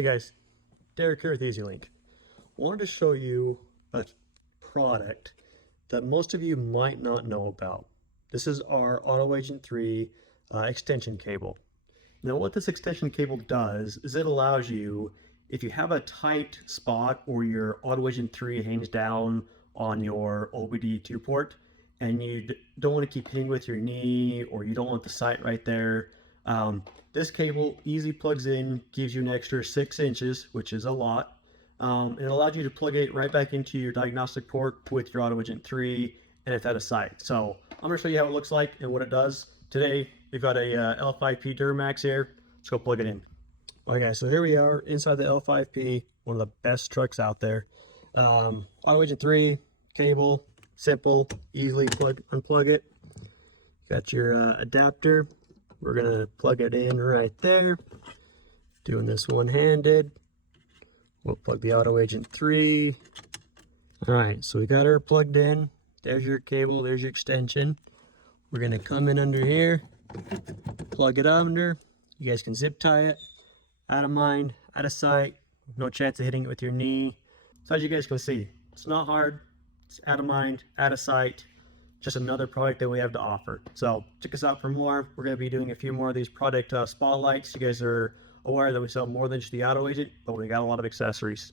Hey guys, Derek here with EZ LYNK. I wanted to show you a product that most of you might not know about. This is our Auto Agent 3 extension cable. Now what this extension cable does is it allows you, if you have a tight spot or your Auto Agent 3 hangs down on your OBD2 port and you don't want to keep hitting with your knee, or you don't want the sight right there, this cable easily plugs in, gives you an extra 6 inches, which is a lot. It allows you to plug it right back into your diagnostic port with your Auto Agent 3, and it's out of sight. So I'm going to show you how it looks like and what it does. Today, we've got a L5P Duramax here. Let's go plug it in. Okay, so here we are inside the L5P, one of the best trucks out there. Auto Agent 3 cable, simple, easily unplug it. Got your adapter. We're gonna plug it in right there. Doing this one-handed. We'll plug the Auto Agent 3. All right, so we got her plugged in. There's your cable, there's your extension. We're gonna come in under here, plug it under. You guys can zip tie it. Out of mind, out of sight. No chance of hitting it with your knee. So as you guys can see, it's not hard. It's out of mind, out of sight. Just another product that we have to offer. So check us out for more. We're going to be doing a few more of these product spotlights. You guys are aware that we sell more than just the Auto Agent, but we got a lot of accessories.